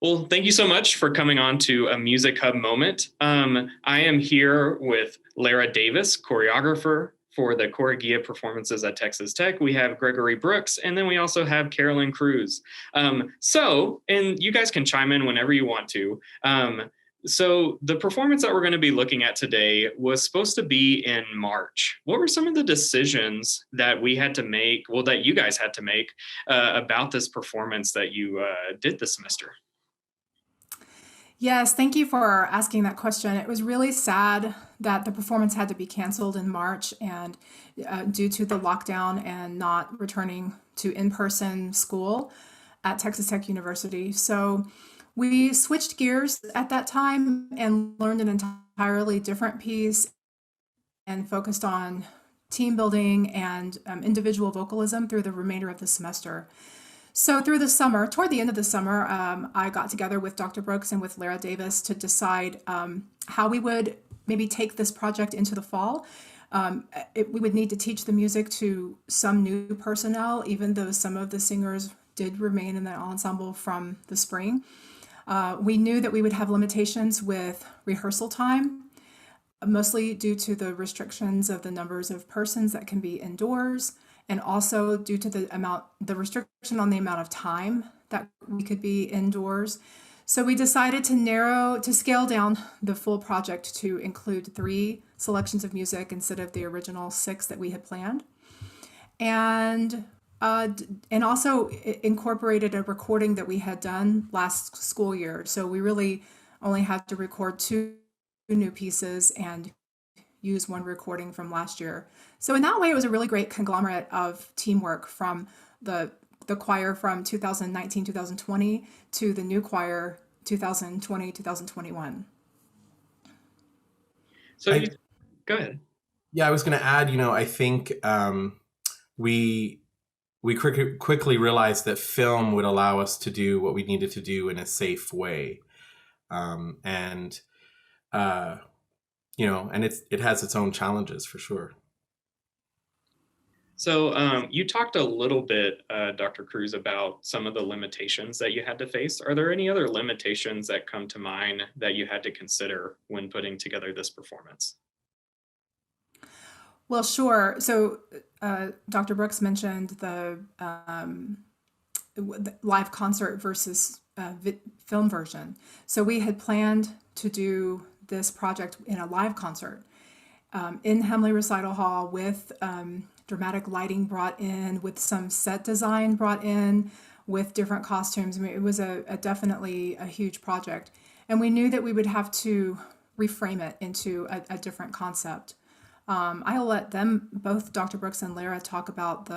Well, thank you so much for coming on to a Music Hub moment. I am here with Lara Davis, choreographer for the Choregia performances at Texas Tech. We have Gregory Brooks, and then we also have Carolyn Cruz. And you guys can chime in whenever you want to. So the performance that we're going to be looking at today was supposed to be in March. What were some of the decisions that we had to make, well, that you guys had to make about this performance that you did this semester? Yes, thank you for asking that question. It was really sad that the performance had to be canceled in March and due to the lockdown and not returning to in-person school at Texas Tech University. So we switched gears at that time and learned an entirely different piece and focused on team building and individual vocalism through the remainder of the semester. So through the summer, toward the end of the summer, I got together with Dr. Brooks and with Lara Davis to decide how we would maybe take this project into the fall. We would need to teach the music to some new personnel, even though some of the singers did remain in the ensemble from the spring. We knew that we would have limitations with rehearsal time, mostly due to the restrictions of the numbers of persons that can be indoors, and also due to the restriction on the amount of time that we could be indoors. So we decided to scale down the full project to include 3 selections of music instead of the original 6 that we had planned. And also incorporated a recording that we had done last school year. So we really only had to record 2 new pieces and use 1 recording from last year. So in that way, it was a really great conglomerate of teamwork from the choir from 2019, 2020 to the new choir 2020, 2021. So go ahead. Yeah, I was going to add, I think we quickly realized that film would allow us to do what we needed to do in a safe way. And it has its own challenges for sure. So you talked a little bit, Dr. Cruz, about some of the limitations that you had to face. Are there any other limitations that come to mind that you had to consider when putting together this performance? Well, sure. So Dr. Brooks mentioned the live concert versus film version. So we had planned to do this project in a live concert in Hemley Recital Hall with dramatic lighting brought in, with some set design brought in, with different costumes. I mean, it was definitely a huge project. And we knew that we would have to reframe it into a different concept. I'll let them, both Dr. Brooks and Lara, talk about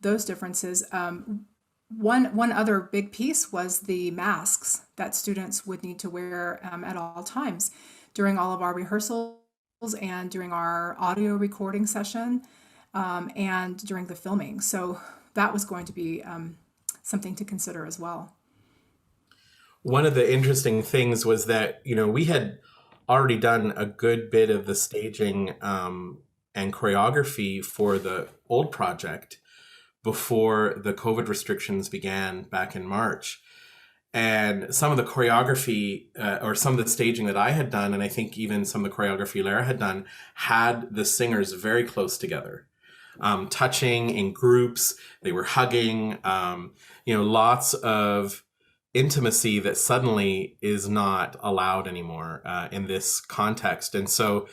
those differences. One other big piece was the masks that students would need to wear at all times during all of our rehearsals and during our audio recording session and during the filming. So that was going to be something to consider as well. One of the interesting things was that, we had already done a good bit of the staging and choreography for the old project before the COVID restrictions began back in March. And some of the choreography or some of the staging that I had done, and I think even some of the choreography Lara had done, had the singers very close together, touching in groups. They were hugging, lots of intimacy that suddenly is not allowed anymore in this context. And so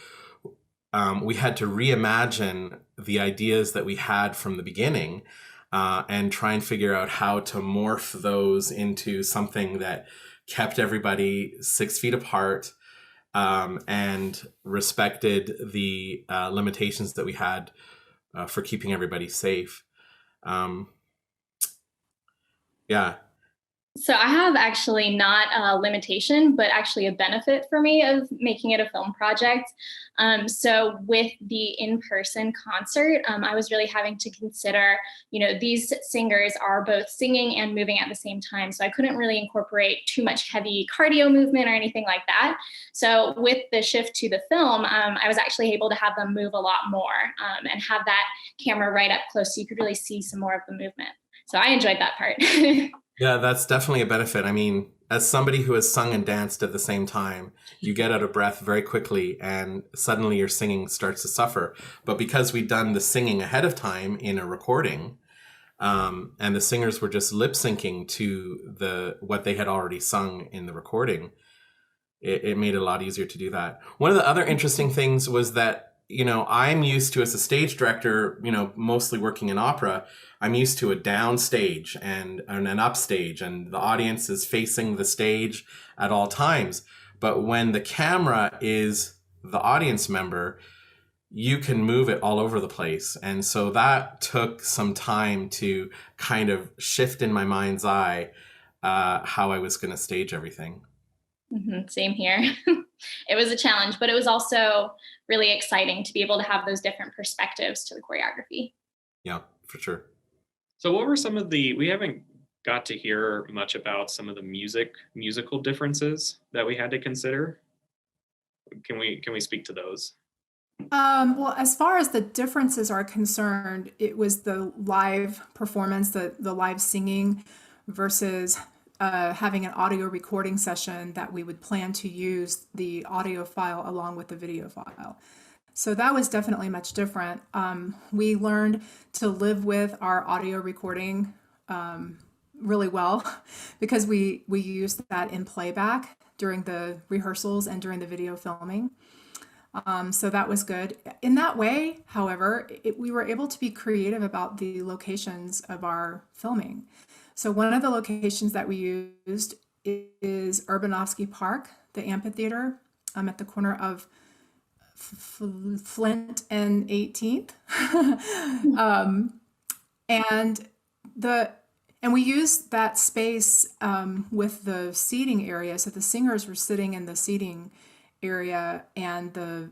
we had to reimagine the ideas that we had from the beginning and try and figure out how to morph those into something that kept everybody 6 feet apart and respected the limitations that we had for keeping everybody safe. Yeah. So I have actually not a limitation, but actually a benefit for me of making it a film project. So with the in-person concert, I was really having to consider, these singers are both singing and moving at the same time. So I couldn't really incorporate too much heavy cardio movement or anything like that. So with the shift to the film, I was actually able to have them move a lot more and have that camera right up close so you could really see some more of the movement. So I enjoyed that part. Yeah, that's definitely a benefit. I mean, as somebody who has sung and danced at the same time, you get out of breath very quickly and suddenly your singing starts to suffer. But because we'd done the singing ahead of time in a recording, and the singers were just lip syncing to what they had already sung in the recording, it made it a lot easier to do that. One of the other interesting things was that, I'm used to, as a stage director, mostly working in opera, I'm used to a down stage and an upstage, and the audience is facing the stage at all times. But when the camera is the audience member, you can move it all over the place. And so that took some time to kind of shift in my mind's eye how I was going to stage everything. Same here. It was a challenge, but it was also really exciting to be able to have those different perspectives to the choreography. Yeah, for sure. So what were some of we haven't got to hear much about some of the musical differences that we had to consider. Can we speak to those? Well, as far as the differences are concerned, it was the live performance, the live singing versus having an audio recording session that we would plan to use the audio file along with the video file. So that was definitely much different. We learned to live with our audio recording really well because we used that in playback during the rehearsals and during the video filming. So that was good. In that way, however, we were able to be creative about the locations of our filming. So one of the locations that we used is Urbanovsky Park, the amphitheater at the corner of Flint and 18th. And we used that space with the seating area. So the singers were sitting in the seating area, and the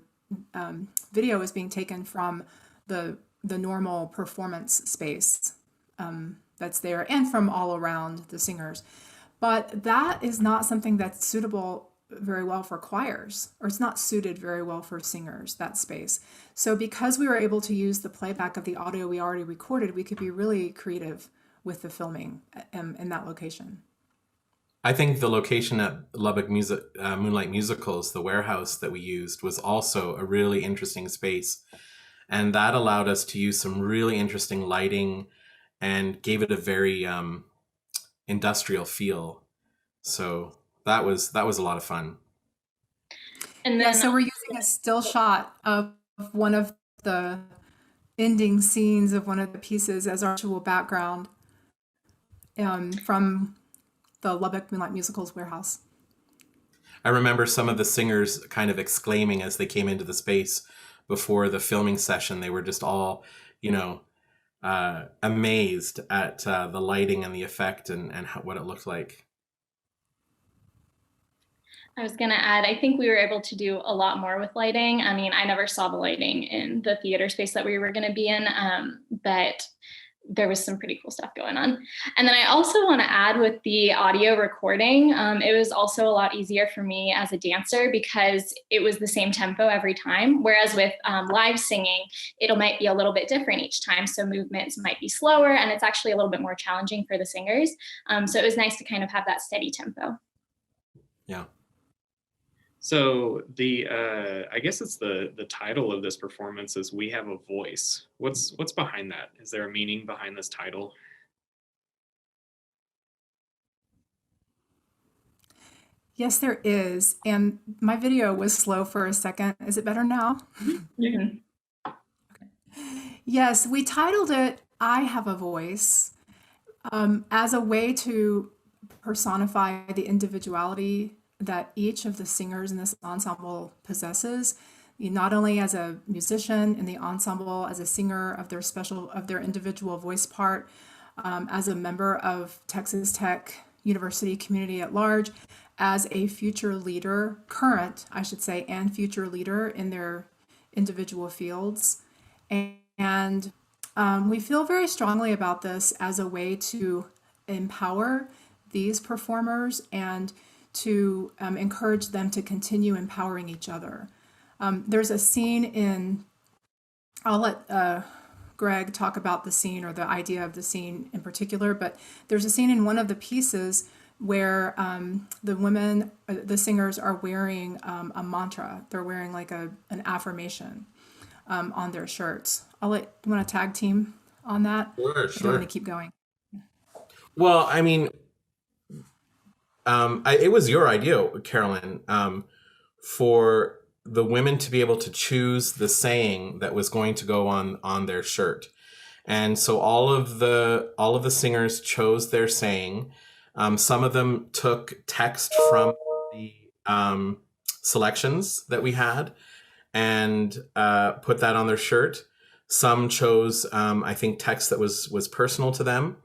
video is being taken from the normal performance space that's there, and from all around the singers. But that is not something that's suitable very well for choirs, or it's not suited very well for singers, that space. So because we were able to use the playback of the audio we already recorded, we could be really creative with the filming in that location. I think the location at Lubbock Moonlight Musicals, the warehouse that we used, was also a really interesting space. And that allowed us to use some really interesting lighting and gave it a very industrial feel. So that was a lot of fun. And then, so we're using a still shot of one of the ending scenes of one of the pieces as our actual background from the Lubbock Moonlight Musicals warehouse. I remember some of the singers kind of exclaiming as they came into the space before the filming session. They were just all, amazed at the lighting and the effect and what it looked like. I was going to add, I think we were able to do a lot more with lighting. I mean, I never saw the lighting in the theater space that we were going to be in, but there was some pretty cool stuff going on. And then I also want to add, with the audio recording, it was also a lot easier for me as a dancer because it was the same tempo every time. Whereas with live singing, it might be a little bit different each time. So movements might be slower, and it's actually a little bit more challenging for the singers. So it was nice to kind of have that steady tempo. Yeah. So I guess it's the title of this performance is "We Have a Voice." What's behind that? Is there a meaning behind this title? Yes, there is. And my video was slow for a second. Is it better now? Mm-hmm. Okay. Yes, we titled it "I Have a Voice" as a way to personify the individuality that each of the singers in this ensemble possesses, not only as a musician in the ensemble, as a singer of their individual voice part, as a member of Texas Tech University community at large, as a future leader, current, I should say, and future leader in their individual fields. And we feel very strongly about this as a way to empower these performers and to encourage them to continue empowering each other. There's a scene I'll let Greg talk about the scene or the idea of the scene in particular, but there's a scene in one of the pieces where the women, the singers, are wearing a mantra. They're wearing like an affirmation on their shirts. You want to tag team on that? Sure, I don't want to sure. keep going. Well, I mean, it was your idea, Carolyn, for the women to be able to choose the saying that was going to go on their shirt. And so all of the singers chose their saying. Some of them took text from the selections that we had and put that on their shirt. Some chose, I think, text that was personal to them.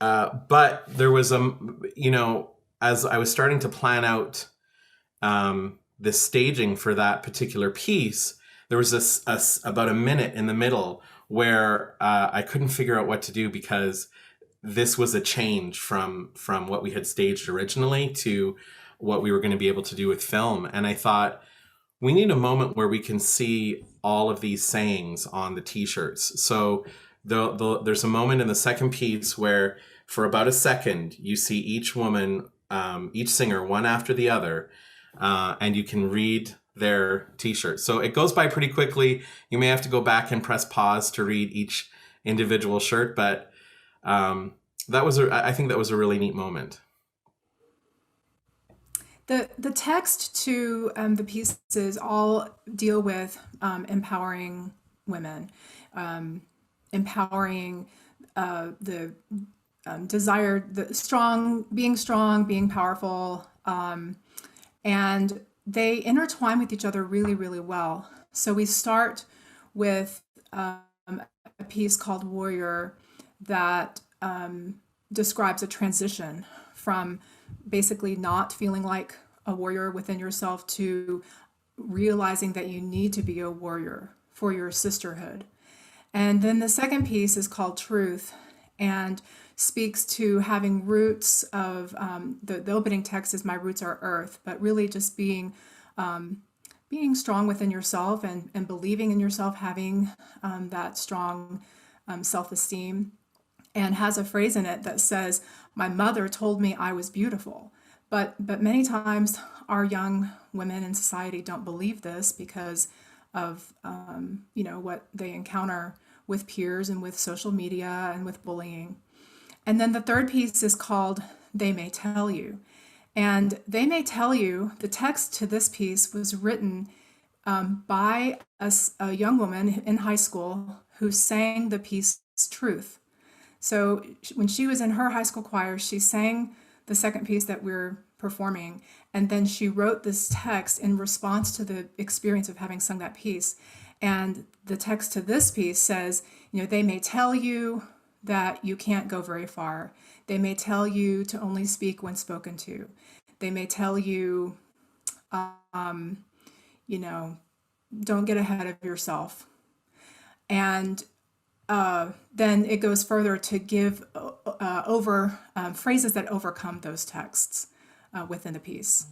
But there was as I was starting to plan out the staging for that particular piece, there was about a minute in the middle where I couldn't figure out what to do, because this was a change from what we had staged originally to what we were going to be able to do with film. And I thought, we need a moment where we can see all of these sayings on the t-shirts. So there's a moment in the second piece where for about a second, you see each woman, each singer, one after the other, and you can read their t-shirt. So it goes by pretty quickly. You may have to go back and press pause to read each individual shirt, but I think that was a really neat moment. The text to the pieces all deal with empowering women, empowering the desire, being strong, being powerful, and they intertwine with each other really, really well. So we start with a piece called Warrior that describes a transition from basically not feeling like a warrior within yourself to realizing that you need to be a warrior for your sisterhood. And then the second piece is called Truth and speaks to having roots of, the opening text is "My roots are earth," but really just being strong within yourself and believing in yourself, having that strong self-esteem, and has a phrase in it that says, "My mother told me I was beautiful." But many times our young women in society don't believe this because of what they encounter with peers and with social media and with bullying. And then the third piece is called They May Tell You. And They May Tell You, the text to this piece was written by a young woman in high school who sang the piece Truth. So when she was in her high school choir, she sang the second piece that we're performing, and then she wrote this text in response to the experience of having sung that piece. And the text to this piece says, they may tell you that you can't go very far. They may tell you to only speak when spoken to. They may tell you, don't get ahead of yourself. And then it goes further to give over phrases that overcome those texts within a piece.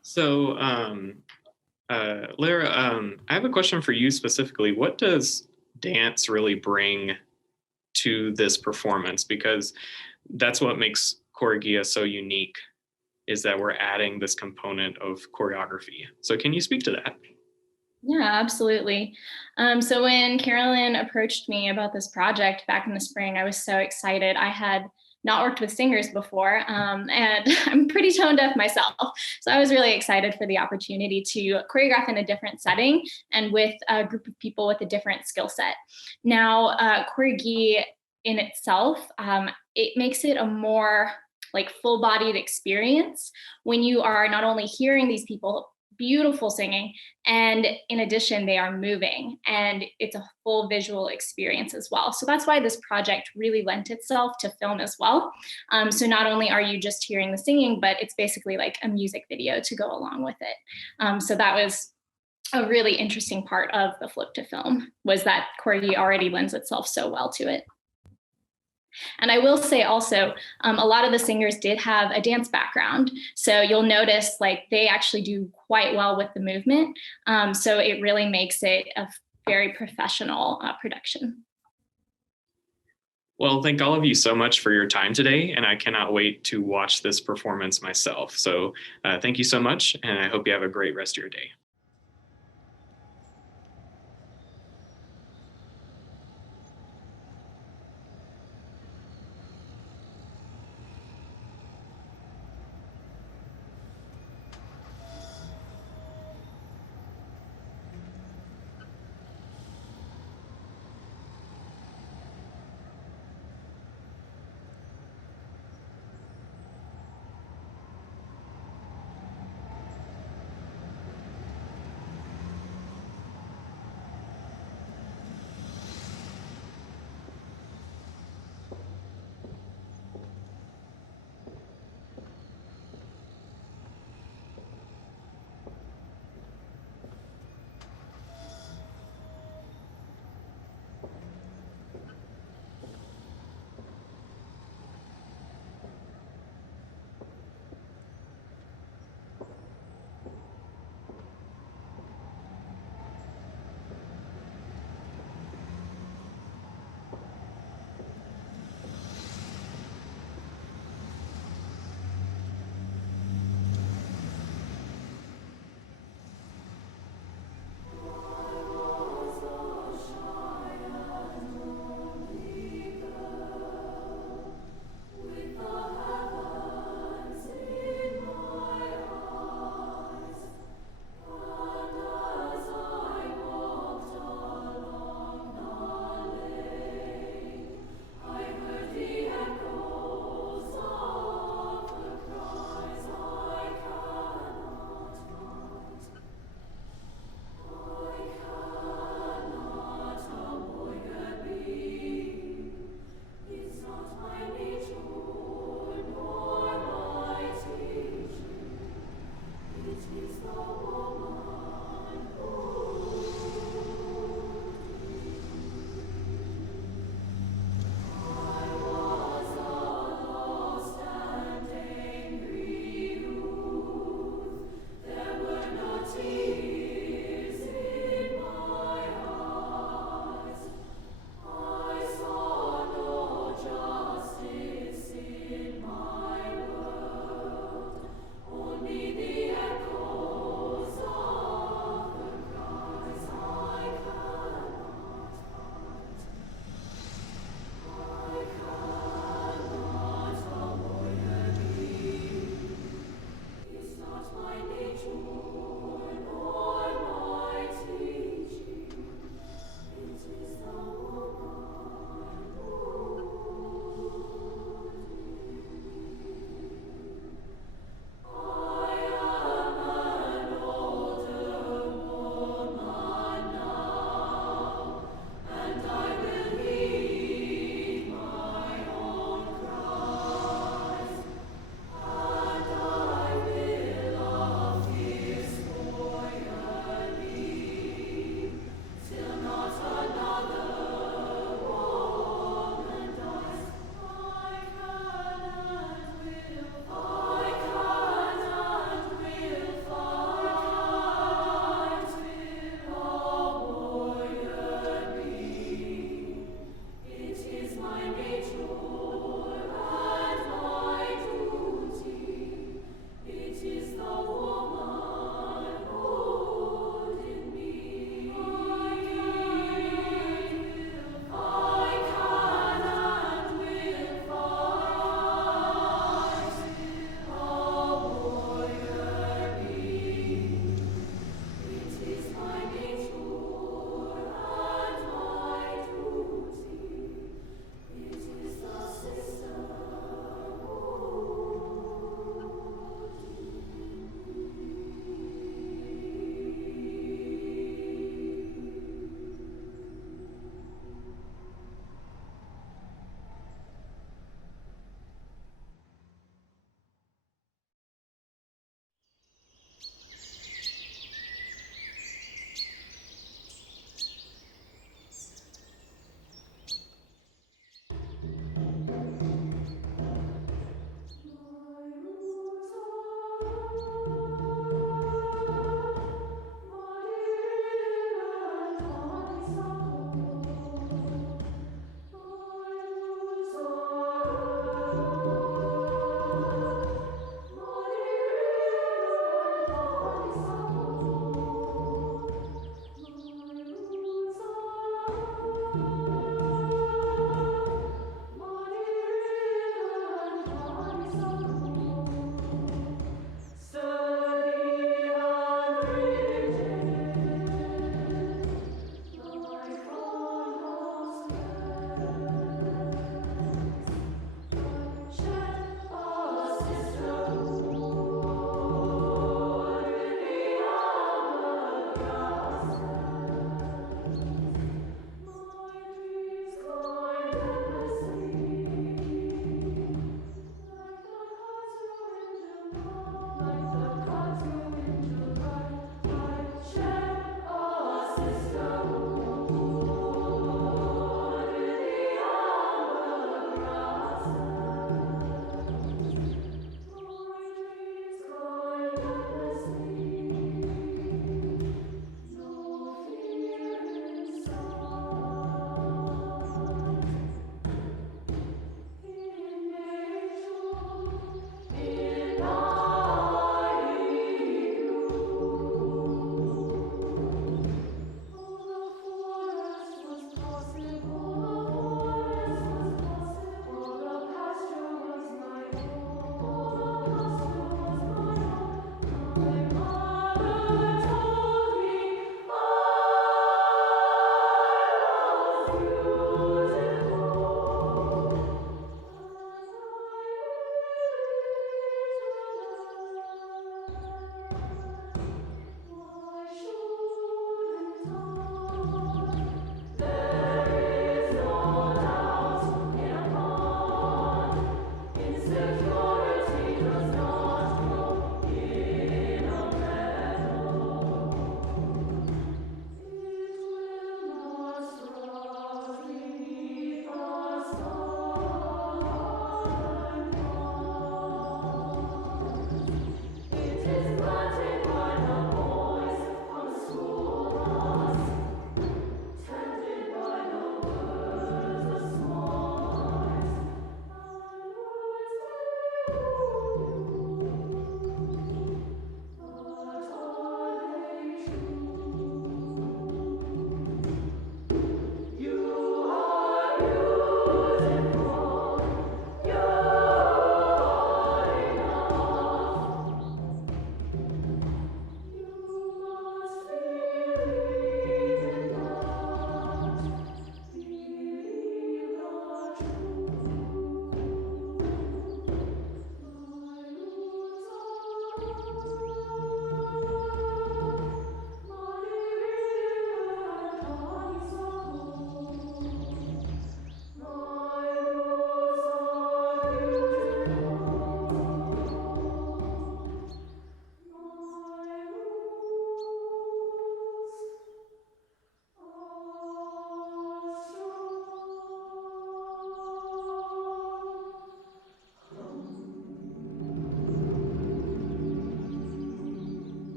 So, Lara, I have a question for you specifically. What does dance really bring to this performance? Because that's what makes Choregia so unique, is that we're adding this component of choreography. So can you speak to that? Yeah, absolutely. So when Carolyn approached me about this project back in the spring, I was so excited. I had not worked with singers before, and I'm pretty tone deaf myself. So I was really excited for the opportunity to choreograph in a different setting and with a group of people with a different skill set. Now, Choregia in itself, it makes it a more like full-bodied experience when you are not only hearing these people beautiful singing, and in addition, they are moving, and it's a full visual experience as well. So that's why this project really lent itself to film as well. So not only are you just hearing the singing, but it's basically like a music video to go along with it. So that was a really interesting part of the flip to film, was that Choregia already lends itself so well to it. And I will say also, a lot of the singers did have a dance background. So you'll notice like they actually do quite well with the movement. So it really makes it a very professional production. Well, thank all of you so much for your time today, and I cannot wait to watch this performance myself. So thank you so much, and I hope you have a great rest of your day.